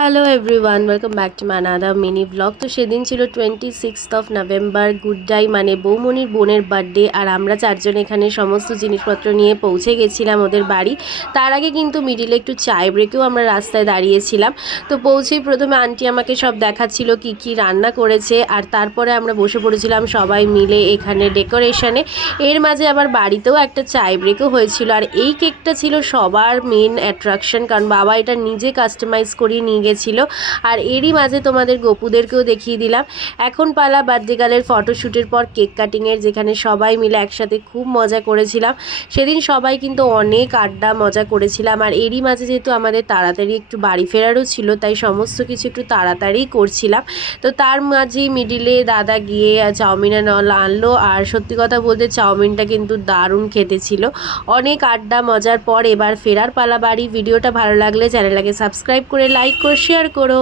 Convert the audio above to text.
Hello everyone, welcome back to my another mini blog. তো সেদিন ছিল 26th নভেম্বর, গুড ডাই মানে বৌমনির বোনের বার্থডে। আর আমরা চারজন এখানে সমস্ত জিনিসপত্র নিয়ে পৌঁছে গেছিলাম ওদের বাড়ি। তার আগে কিন্তু মিডিলে একটু চায় ব্রেকেও আমরা রাস্তায় দাঁড়িয়েছিলাম। তো পৌঁছেই প্রথমে আন্টি আমাকে সব দেখাচ্ছিল কি কি রান্না করেছে, আর তারপরে আমরা বসে পড়েছিলাম সবাই মিলে এখানে ডেকোরেশনে। এর মাঝে আবার বাড়িতেও একটা চায় ব্রেকও হয়েছিল। আর এই কেকটা ছিল সবার মেন অ্যাট্রাকশন, কারণ বাবা এটা নিজে কাস্টমাইজ করিয়ে নিয়ে গেছিল। আর এরই মাঝে তোমাদের গপুদেরকেও দেখিয়ে দিলাম। এখন পালা বার্থডে গার্লের ফটোশ্যুটের পর কেক কাটিংয়ের, যেখানে সবাই মিলে একসাথে খুব মজা করেছিলাম। সেদিন সবাই কিন্তু অনেক আড্ডা মজা করেছিলাম। আর এরই মাঝে যেহেতু আমাদের তাড়াতাড়ি একটু বাড়ি ফেরারও ছিল, তাই সমস্ত কিছু একটু তাড়াতাড়ি করছিলাম। তো তার মাঝেই মিডিলে দাদা গিয়ে চাউমিন আনলো। আর সত্যি কথা বলতে চাউমিনটা কিন্তু দারুণ খেতে ছিল। অনেক আড্ডা মজার পর এবার ফেরার পালা বাড়ি। ভিডিওটা ভালো লাগলে চ্যানেলটাকে সাবস্ক্রাইব করে লাইক করে শেয়ার করো।